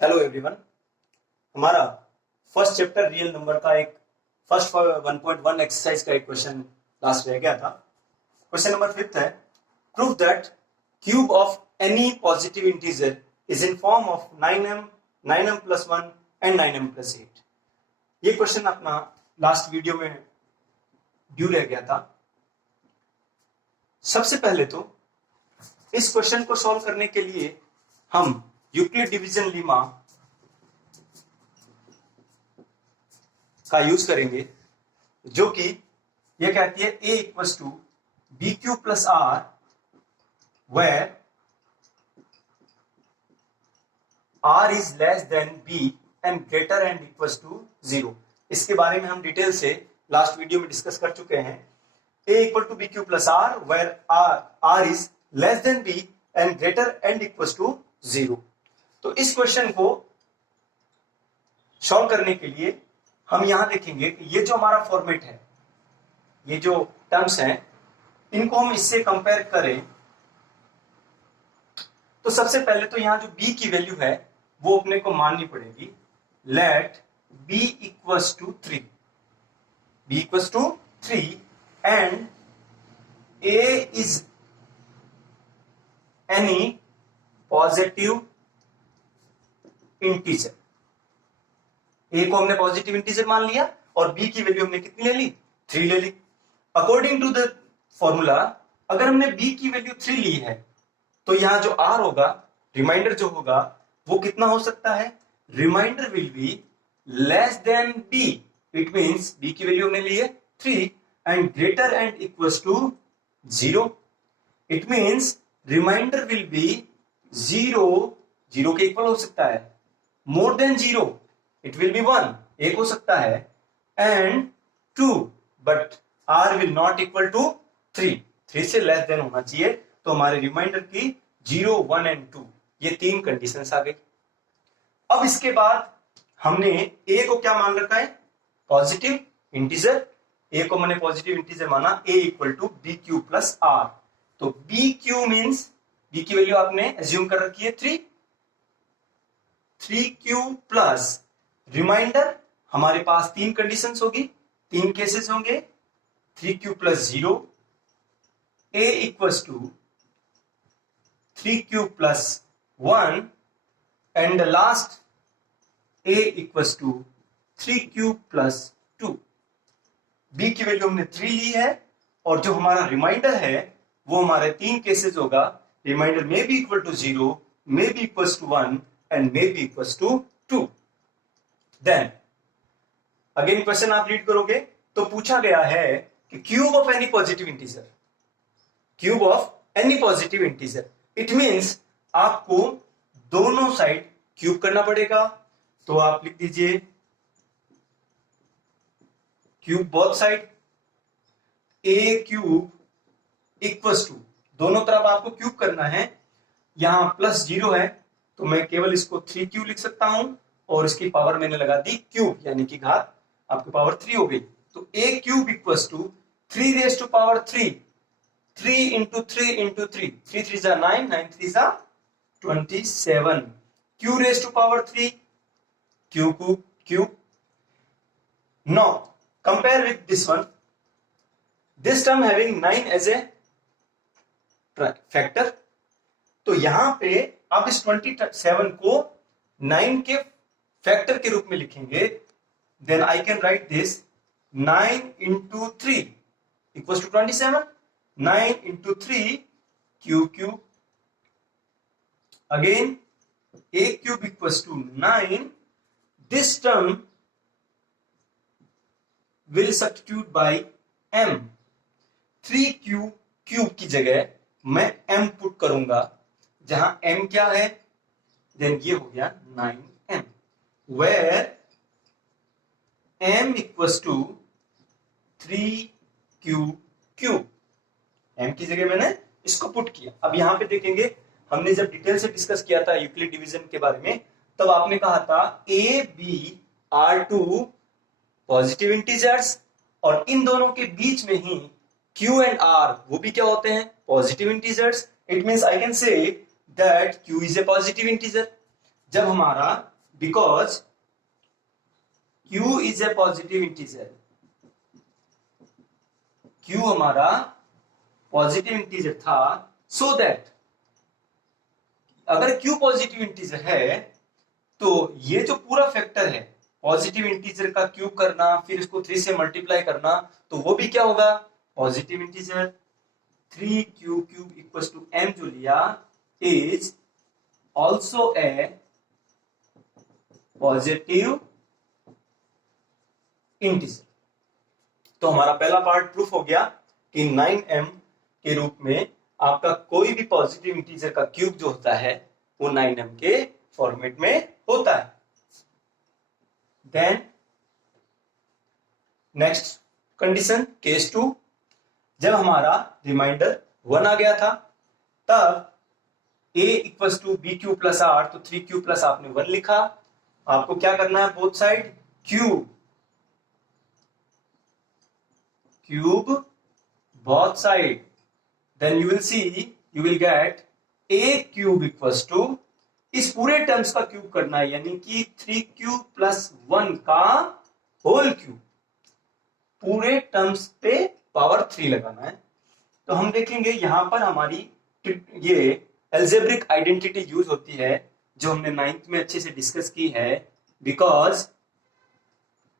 Hello everyone. हमारा first chapter real number का एक फर्स्ट 1.1 एक्सरसाइज का एक क्वेश्चन लास्ट रह गया था। क्वेश्चन नंबर 5 है, prove that cube of any positive integer is in form of 9m plus 1 and 9m plus 8। ये क्वेश्चन अपना लास्ट वीडियो में ड्यू रह गया था। सबसे पहले तो इस क्वेश्चन को सॉल्व करने के लिए हम यूक्लिड डिवीजन लीमा का यूज करेंगे, जो कि यह कहती है a equals to B Q plus R where r is less than b and greater and equals to 0। इसके बारे में हम डिटेल से लास्ट वीडियो में डिस्कस कर चुके हैं। a equal to B Q plus R where r is less than b and greater and equals to 0। तो इस क्वेश्चन को सॉल्व करने के लिए हम यहां देखेंगे कि ये जो हमारा फॉर्मेट है, ये जो टर्म्स हैं, इनको हम इससे कंपेयर करें तो सबसे पहले तो यहां जो b की वैल्यू है वो अपने को माननी पड़ेगी। Let b equals to 3, b equals to 3 and a is any positive integer. a को हमने पॉजिटिव इंटीजर मान लिया और b की वैल्यू हमने कितनी ले ली, 3 ले ली। अकॉर्डिंग टू द फॉर्मूला, अगर हमने b की वैल्यू 3 ली है तो यहां जो r होगा, रिमाइंडर जो होगा वो कितना हो सकता है, remainder will be less than b। It means b की वैल्यू हमने ली है 3 and greater and equals to 0। It means remainder will be 0 के इक्वल हो सकता है, more than 0 it will be 1, एक हो सकता है, and 2 but r will not equal to 3 से लेस देन होना चाहिए। तो हमारे रिमाइंडर की 0, 1 एंड 2 ये 3 कंडीशंस आ गई। अब इसके बाद हमने a को क्या मान रखा है, पॉजिटिव इंटीजर। a को मैंने पॉजिटिव इंटीजर माना, a equal to B Q plus R. तो बी क्यू मीन्स b की वैल्यू आपने एज्यूम कर रखी है 3 प्लस रिमाइंडर, हमारे पास 3 कंडीशंस होगी, 3 केसेस होंगे, 3q plus 0, a equals to 3q plus 1 and last a equals to 3q plus 2। b की वैल्यू हमने 3 ली है और जो हमारा रिमाइंडर है वो हमारे 3 केसेस होगा। Remainder may be equal to 0, may be equals to 1 and may be equals to 2। Then again question आप रीड करोगे तो पूछा गया है कि cube of any positive integer, cube of any positive integer. It means आपको दोनों साइड क्यूब करना पड़ेगा। तो आप लिख दीजिए cube both side, a cube equals to, दोनों तरफ आपको क्यूब करना है। यहां प्लस 0 है तो मैं केवल इसको 3q लिख सकता हूं और इसकी पावर मैंने लगा दी क्यूब, यानी कि घात आपकी पावर 3 हो गई। तो a cube equals to 3 raise to power 3, 3 into 3 into 3, 3 3 जा 9, 9 3 जा 27, q raise to power 3, q cube. Now compare with this one, this term having 9 as a factor. तो यहां पे आप इस 27 को 9 के फैक्टर के रूप में लिखेंगे। Then I can write this 9 into 3 equals to 27, 9 into 3 cube. Again a cube equals to 9, this term will substitute by m। 3q cube की जगह मैं m पुट करूंगा, जहां m क्या है, देन ये हो गया 9m, where m equals to 3q cube. m की जगह मैंने इसको पुट किया। अब यहां पे देखेंगे, हमने जब डिटेल से डिस्कस किया था यूक्लिड डिवीजन के बारे में, तब आपने कहा था a b are two positive integers और इन दोनों के बीच में ही q एंड r वो भी क्या होते हैं, positive integers. It means I can say that q is a positive integer. जब हमारा, because q is a positive integer, q हमारा पॉजिटिव इंटीजर था, सो दैट अगर q पॉजिटिव इंटीजर है तो ये जो पूरा फैक्टर है पॉजिटिव इंटीजर का क्यूब करना फिर इसको 3 से मल्टीप्लाई करना, तो वो भी क्या होगा, positive integer. 3q cube equals to m जो लिया is also a positive integer. तो हमारा पहला पार्ट प्रूफ हो गया कि 9m के रूप में आपका कोई भी पॉजिटिव इंटीजर का क्यूब जो होता है वो 9m के फॉर्मेट में होता है। देन नेक्स्ट कंडीशन केस 2, जब हमारा रिमाइंडर 1 आ गया था तब a equals to B Q plus R, तो 3q प्लस आपने 1 लिखा। आपको क्या करना है, both side cube both side, then you will see you will get a cube equals to, इस पूरे टर्म्स का क्यूब करना है यानी कि 3q प्लस 1 का होल क्यूब, पूरे टर्म्स पे पावर 3 लगाना है। तो हम देखेंगे यहां पर हमारी ये एल्जेब्रिक आइडेंटिटी यूज होती है जो हमने 9th में अच्छे से डिस्कस की है, because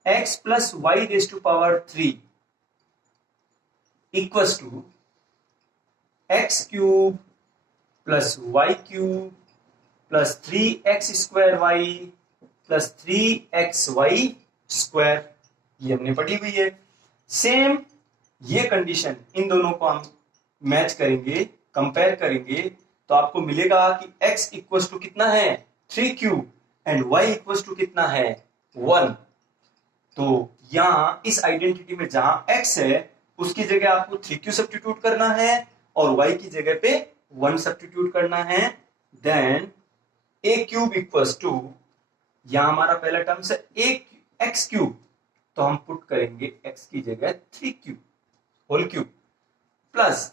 x plus Y raise to power 3 equals to X cube plus Y cube plus 3x square Y plus 3x Y square, ये हमने पढ़ी हुई है। सेम ये कंडीशन इन दोनों को हम मैच करेंगे, कंपेयर करेंगे, तो आपको मिलेगा कि x इक्वल्स टू कितना है 3q and y equals to कितना है 1। तो यहां इस आइडेंटिटी में जहां x है उसकी जगह आपको 3q सब्स्टिट्यूट करना है और y की जगह पे 1 सब्स्टिट्यूट करना है। Then a cube equals to, यहां हमारा पहला टर्म है x क्यूब, तो हम पुट करेंगे x की जगह 3q whole cube plus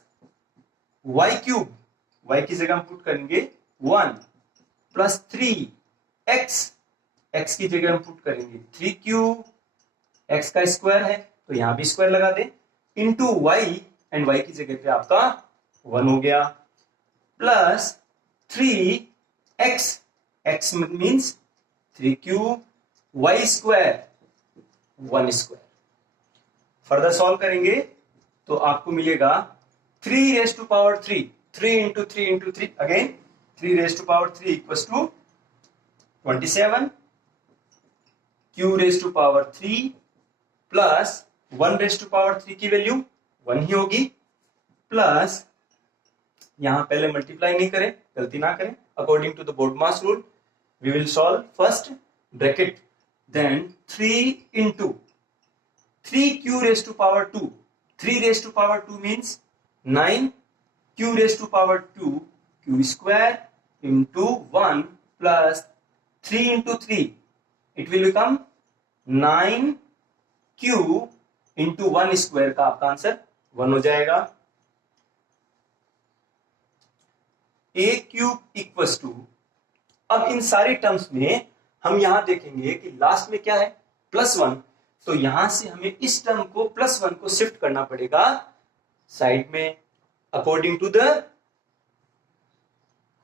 y cube, y की जगह हम पुट करेंगे 1 प्लस 3x, x की जगह हम पुट करेंगे 3q, x का स्क्वायर है तो यहां भी स्क्वायर लगा दे, इंटू y एंड y की जगह पे आपका 1 हो गया, plus 3x, x means 3q, y square 1 square. Further solve करेंगे तो आपको मिलेगा 3 raise to power 3, 3 into 3 into 3, again 3 raise to power 3 equals to 27, q raise to power 3 plus 1 raise to power 3 की वैल्यू 1 ही होगी, प्लस यहां पहले multiply नहीं करें, गलती ना करें, according to the BODMAS rule we will solve first bracket, then 3 into 3q raise to power 2, 3 raise to power 2 means 9, q raise to power 2 q square into 1 plus 3 into 3, it will become 9q into 1 square, का आपका answer 1 हो जाएगा। a cube equals to, अब इन सारे terms में हम यहां देखेंगे कि लास्ट में क्या है +1, तो यहां से हमें इस टर्म को +1 को शिफ्ट करना पड़ेगा साइड में, अकॉर्डिंग टू द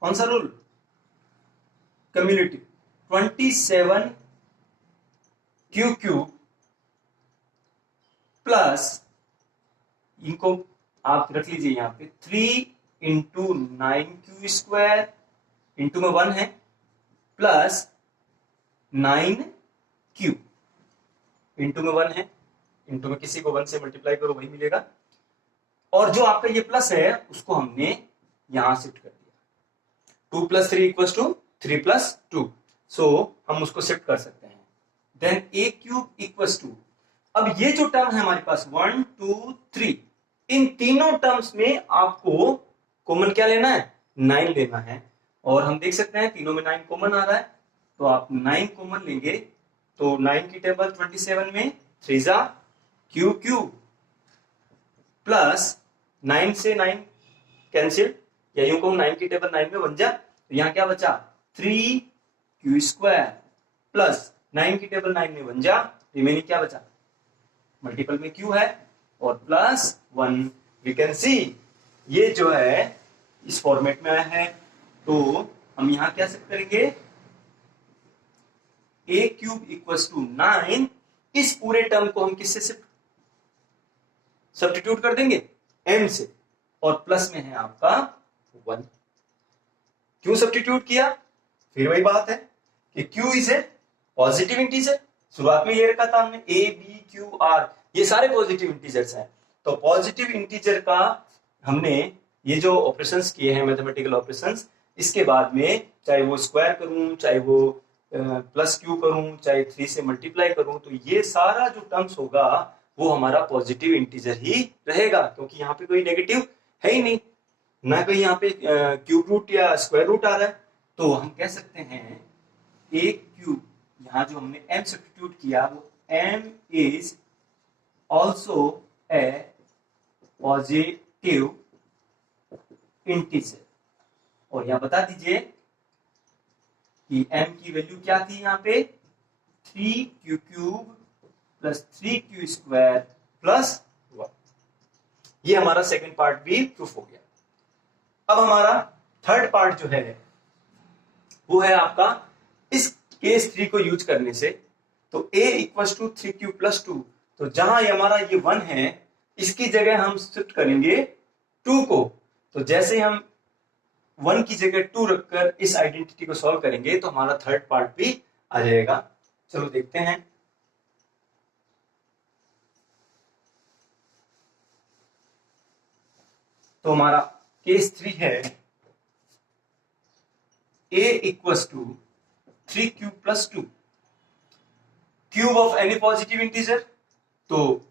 कौन सा rule, cumulative, 27q cube plus, इनको आप रख लीजिए यहां पे 3 इंटू 9q स्क्वायर, इंटू में 1 है, प्लस 9q, इंटू में 1 है, इंटू में किसी को 1 से मल्टीप्लाई करो वही मिलेगा, और जो आपका ये प्लस है उसको हमने यहां शिफ्ट कर दिया, 2 plus 3 equals to 3 plus 2, so हम उसको शिफ्ट कर सकते हैं। Then a cube equals to, अब ये जो टर्म है हमारे पास 1 2 3, इन तीनों टर्म्स में आपको कॉमन क्या लेना है 9 लेना है, और हम देख सकते हैं तीनों में 9 कॉमन आ रहा है, तो आप 9 कॉमन लेंगे तो 9 की टेबल 27 में 3 जा क्यू क्यूब प्लस 9 से 9 कैंसिल, या यूं कहूं 9 की टेबल 9 में 1 जा, तो यहां क्या बचा 3 क्यू स्क्वायर प्लस 9 की टेबल 9 में 1 जा, रिमेनिंग क्या बचा, मल्टीपल में क्यू है और प्लस 1। वी कैन सी ये जो है इस फॉर्मेट में आया है, तो हम यहां क्या शिफ्ट करेंगे, a क्यूब इक्वल्स टू 9, इस पूरे टर्म को हम किससे सब्स्टिट्यूट कर देंगे, m से, और प्लस में है आपका 1। क्यों सब्स्टिट्यूट किया, फिर वही बात है कि q is a positive integer, शुरुआत में ये रखा था हमने a b q r, ये सारे पॉजिटिव इंटीजर्स हैं, तो पॉजिटिव इंटीजर का हमने ये जो ऑपरेशंस किए हैं मैथमेटिकल ऑपरेशंस, इसके बाद में चाहे वो स्क्वायर करूं, चाहे वो प्लस क्यू करूं, चाहे 3 से मल्टीप्लाई करूं, तो ये सारा जो टर्म्स होगा वो हमारा पॉजिटिव इंटीजर ही रहेगा, क्योंकि यहाँ पे कोई नेगेटिव है ही नहीं, ना कोई यहाँ पे क्यूब रूट या स्क्वायर रूट आ रहा है। तो हम कह सकते हैं ए क्यूब, यहाँ जो हमने m सब्स्टिट्यूट किया वो m is also a positive integer, और यहाँ बता दीजिए कि m की वैल्यू क्या थी, यहाँ पे 3q cube plus 3q square plus 1। ये हमारा सेकंड पार्ट भी प्रूफ हो गया। अब हमारा थर्ड पार्ट जो है वो है आपका इस केस 3 को यूज करने से, तो a equal to 3q plus 2, तो जहां हमारा ये 1 है इसकी जगह हम शिफ्ट करेंगे 2 को, तो जैसे हम 1 की जगह 2 रखकर इस आइडेंटिटी को सॉल्व करेंगे तो हमारा थर्ड पार्ट भी आ जाएगा। चलो देखते हैं। तो हमारा केस 3 है a equals to 3q plus 2, cube of any positive integer, तो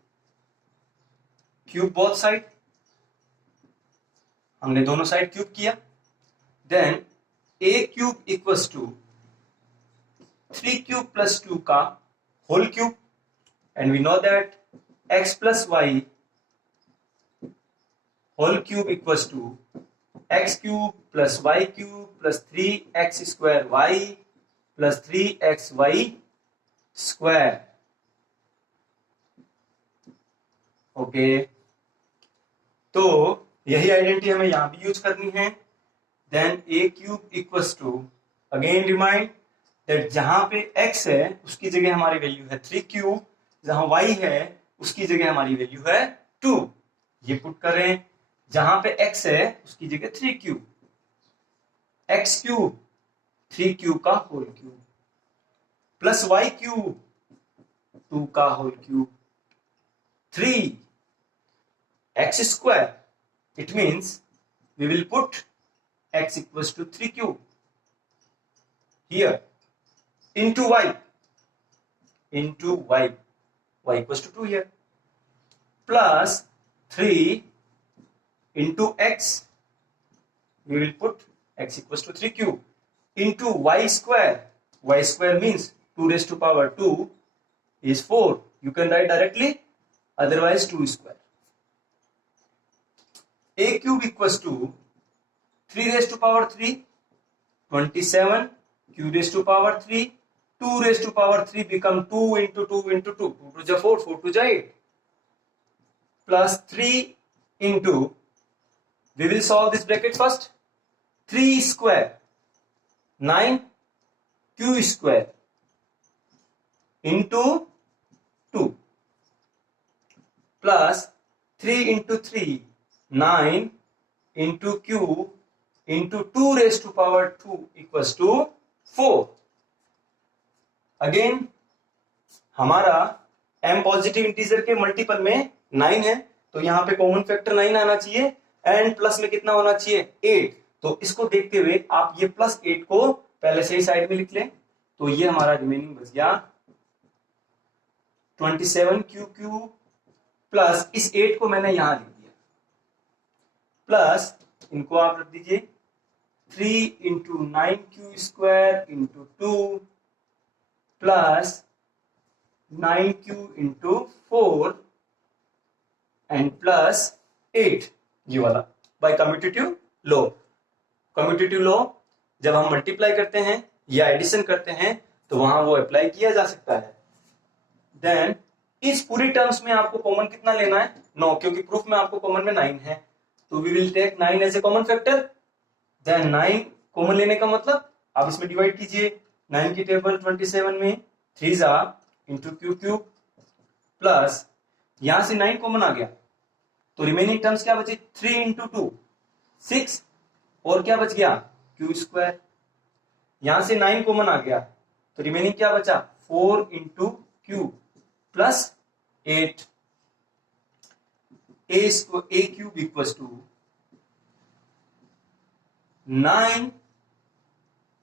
क्यूब बोथ साइड, हमने दोनों साइड क्यूब किया, then a cube equals to 3q plus 2 का whole cube, and we know that x plus y whole cube equals to x cube plus Y cube plus 3x square y plus 3xy square. Okay, तो यही identity हमें यहां भी use करनी है। Then a cube equals to, again remind that जहां पे x है उसकी जगह हमारी वैल्यू है 3q, जहां y है उसकी जगह हमारी वैल्यू है 2, ये पुट करें, जहां पे x है उसकी जगह 3q, x क्यूब 3q का whole cube plus y cube 2 का whole cube 3x square, it means we will put x equals to 3q here into y equals to 2 here, plus 3 into x, we will put x equals to 3q into y square means 2 raised to power 2 is 4, you can write directly, otherwise 2 square. A cube equals to 3 raised to power 3 27, q raised to power 3, 2 raised to power 3 become 2 into 2 into 2, 2 to the 4, 4 to the 8, plus 3 into, we will solve this bracket first, 3 square 9 q square into 2 plus 3 into 3 9 into q into 2 raised to power 2 equals to 4। Again हमारा m positive integer के multiple में 9 है, तो यहां पे common factor 9 आना चाहिए, and plus में कितना होना चाहिए 8, तो इसको देखते हुए आप ये प्लस 8 को पहले से ही साइड में लिख लें, तो ये हमारा रिमेनिंग बच गया 27q क्यूब प्लस इस 8 को मैंने यहां लिख दिया, प्लस इनको आप रख दीजिए 3 into 9q square into 2 plus 9q into 4 and plus 8, ये वाला by commutative law. Commutative law जब हम मल्टीप्लाई करते हैं या एडिशन करते हैं तो वहां वो अप्लाई किया जा सकता है। देन इस पूरी टर्म्स में आपको कॉमन कितना लेना है? 9, क्योंकि प्रूफ में आपको कॉमन में 9 है, तो we will take 9 as a common factor. Then 9 common लेने का मतलब आप इसमें डिवाइड कीजिए, 9 की टेबल 27 में 3 जा इंटू क्यू क्यूब प्लस यहां से 9 कॉमन आ गया तो रिमेनिंग टर्म्स क्या बचे? 3 इंटू 2 6 और क्या बच गया? Q square. यहां से 9 कॉमन आ गया तो रिमेनिंग क्या बचा? 4 into q plus 8 a cube equal to 9।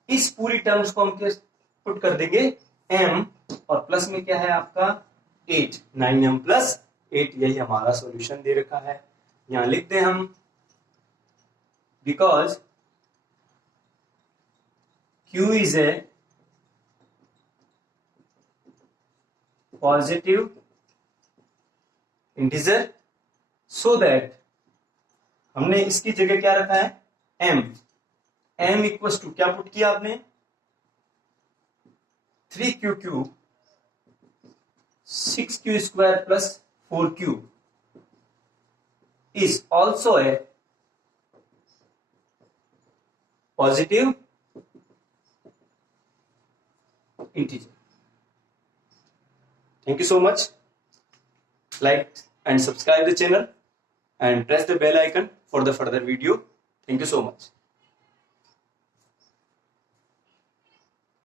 इस पूरी टर्म्स को हम पुट कर देंगे m और प्लस में क्या है आपका 8, 9m प्लस 8, यही हमारा सॉल्यूशन दे रखा है। यहां लिख दें हम, because q is a positive integer, so that हमने इसकी जगह क्या रखा है? m इक्वल टू क्या पुट किया आपने? 3q cube 6q square plus 4q is also a positive integer. Thank you so much. Like and subscribe the channel and press the bell icon for the further video. Thank you so much.